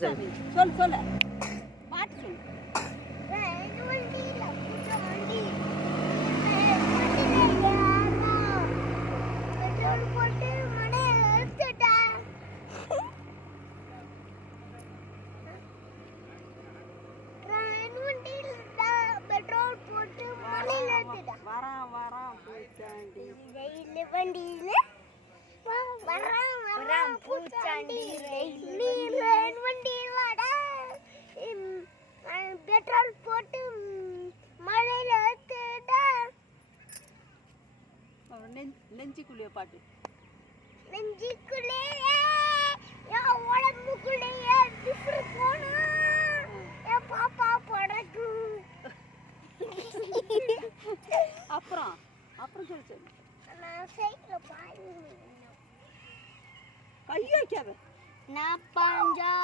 சரி சொல்லு சொல்லு பாட்டு சொல்லு. வரான் வரான் பூச்சாண்டி பெட்ரோல் போட்டு மழையில நெஞ்சுக்குள்ளே பாட்டு நெஞ்சுக்குள்ளே உடம்புக்குள்ளே போனா பாப்பா படக்கு. அப்புறம் அப்புறம் சொல்லு சொல்லு. நான் சைக்கிள் பாய் கையை வைக்காத. நான் பஞ்சா